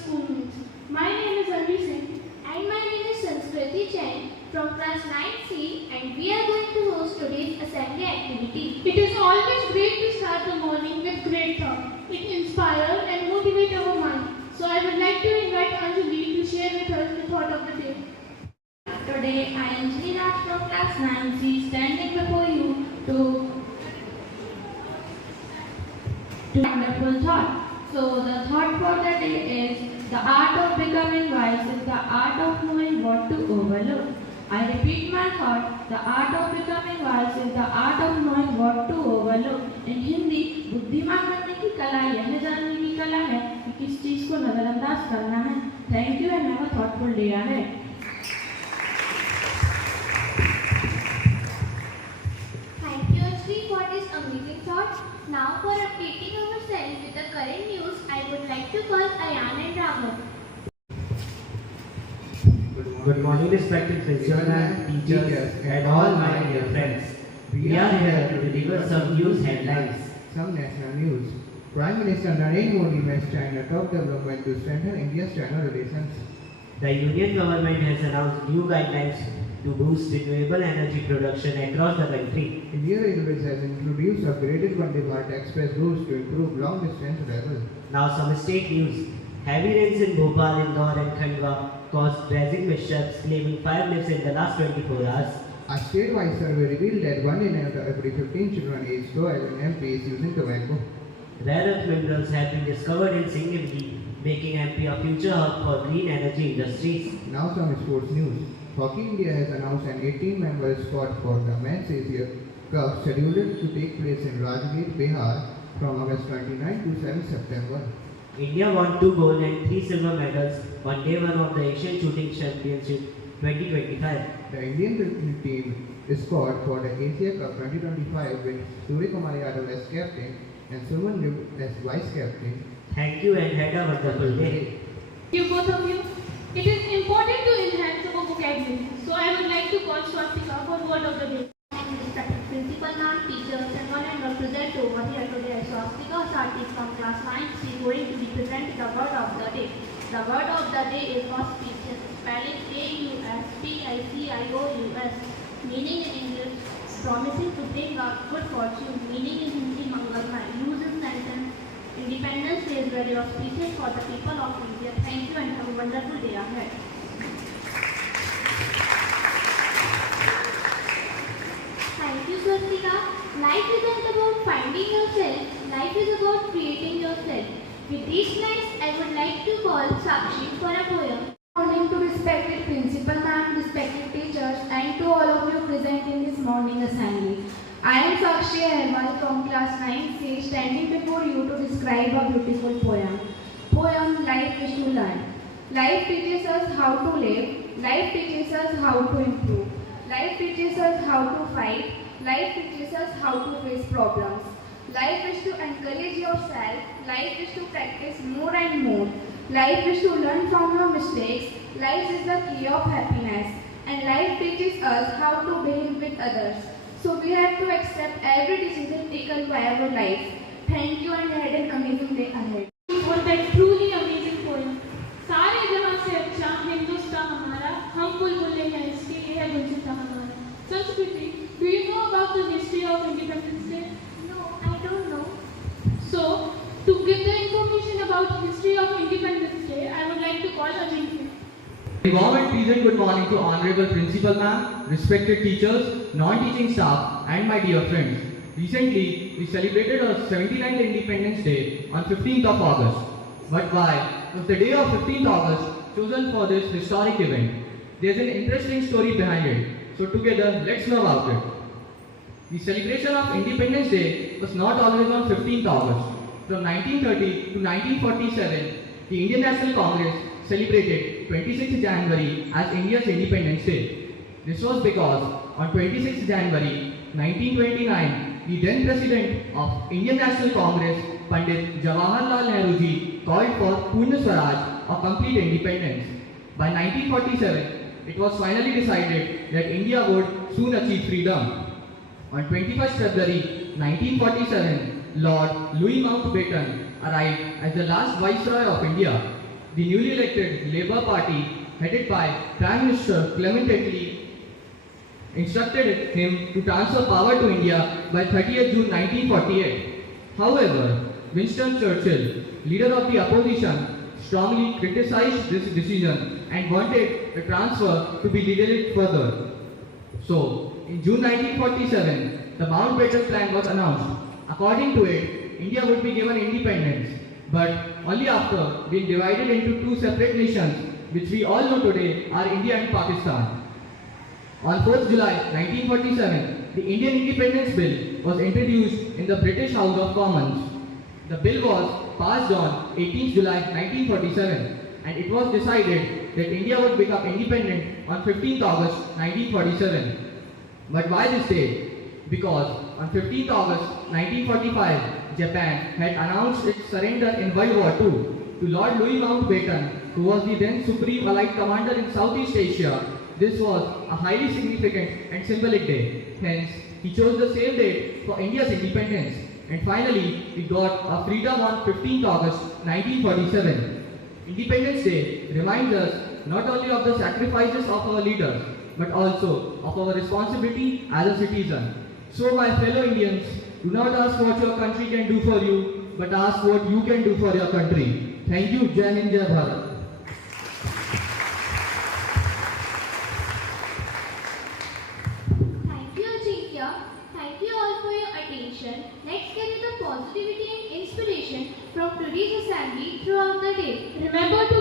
schoolmates. My name is Anvi Singh. And my name is Sanskriti Chen from class 9C, and we are going to host today's assembly activity. It is always great to start the morning with great thought. It inspires and motivates our mind. So I would like to invite Anjali to share with us the thought of the day. Today I am Sgns from class 9C standing before you to wonderful thought. So the thought for the day is the art of becoming wise is the art of knowing what to overlook. I repeat my thought, the art of becoming wise is the art of knowing what to overlook. In Hindi, बुद्धिमान बनने की कला यह जानने की कला है कि किस चीज को नजरअंदाज करना है. Thank you and have a thoughtful day ahead. Thank you, Ashri, for this amazing thought. Now, for updating ourselves with the current news, I would like to call Ayan and Damoh. Good morning, respected principal and teachers and all my dear friends. We are here to deliver some news headlines. Some national news. Prime Minister Narendra Modi met China top development to strengthen India's-China relations. The Union government has announced new guidelines to boost renewable energy production across the country. Indian Railways has introduced upgraded Vande Bharat Express routes to improve long-distance travel. Now some state news. Heavy rains in Bhopal, Indore and Khandwa caused tragic mishaps, claiming 5 lives in the last 24 hours. A statewide survey revealed that 1 in every 15 children aged 12 in MP is using tobacco. Rare earth minerals have been discovered in Sgns, making MP a future hub for green energy industries. Now some sports news. Hockey India has announced an 18-member squad for the Men's Asia Cup scheduled to take place in Rajgir, Bihar from August 29 to 7 September. India won 2 gold and 3 silver medals on day 1 of the Asian Shooting Championship 2025. The Indian cricket team squad for the Asia Cup 2025 with Surya Kumar Yadav as captain and Suman Gill as vice captain. Thank you and had a wonderful day. Thank you both of you. It is important to enhance our vocabulary. So I would like to call Swastika for word of the day. And respected principal, ma'am, teachers, and one and all present over here today. Swastika Sati from class 9C is going to be presenting the word of the day. The word of the day is auspicious, spelling A-U-S-P-I-C-I-O-U-S, meaning in English, promising to bring up good fortune, meaning in Hindi, Mangalmay, used in sentence. Independence Day is very auspicious for the people of India. Thank you and have a wonderful day ahead. Thank you, Swastika. Life isn't about finding yourself. Life is about creating yourself. With these lines, I would like to call Sakshi for a poem. Good morning to respected principal ma'am, respected teachers, and to all of you present in this morning assembly. I am Sakshi Agarwal from class 9C standing before you to describe a beautiful poem. Poem Life is to Learn. Life teaches us how to live. Life teaches us how to improve. Life teaches us how to fight. Life teaches us how to face problems. Life is to encourage yourself. Life is to practice more and more. Life is to learn from your mistakes. Life is the key of happiness. And life teaches us how to behave with others. So we have to accept every decision taken by our life. Thank you and had an amazing day ahead. For that truly amazing poem. सारे जहां से अच्छा हिंदुस्तान हमारा, हम बुलबुलें हैं इसके लिए है गुलसिता हमारा. Sanskriti, do you know about the history of Independence Day? No, I don't know. So, to give the information about history of Independence Day, I would like to call Ajay. A warm and pleasant good morning to Honorable Principal Ma'am, respected teachers, non-teaching staff, and my dear friends. Recently, we celebrated our 79th Independence Day on 15th of August. But why was the day of 15th August chosen for this historic event? There's an interesting story behind it. So together, let's know about it. The celebration of Independence Day was not always on 15th August. From 1930 to 1947, the Indian National Congress celebrated 26th January as India's Independence Day. This was because on 26th January 1929, the then President of Indian National Congress, Pandit Jawaharlal Nehru ji, called for Purna Swaraj or complete independence. By 1947, it was finally decided that India would soon achieve freedom. On 21st February 1947, Lord Louis Mountbatten arrived as the last Viceroy of India. the newly elected Labour Party, headed by Prime Minister Clement Attlee, instructed him to transfer power to India by 30th June 1948. However, Winston Churchill, leader of the opposition, strongly criticized this decision and wanted the transfer to be delayed further. So, in June 1947, the Mountbatten Plan was announced. According to it, India would be given independence, but only after being divided into two separate nations, which we all know today are India and Pakistan. On 4th July 1947, the Indian Independence Bill was introduced in the British House of Commons. The bill was passed on 18th July 1947, and it was decided that India would become independent on 15th August 1947. But why this date? Because on 15th August 1945, Japan had announced its surrender in World War II to Lord Louis Mountbatten, who was the then Supreme Allied Commander in Southeast Asia. This was a highly significant and symbolic day. Hence, he chose the same date for India's independence. And finally, we got our freedom on 15th August 1947. Independence Day reminds us not only of the sacrifices of our leaders, but also of our responsibility as a citizen. So my fellow Indians, do not ask what your country can do for you, but ask what you can do for your country. Thank you. Jai Hind, Jai Bharat. Thank you, Ajinkya. Thank you all for your attention. Let's carry the positivity and inspiration from today's assembly throughout the day. Remember to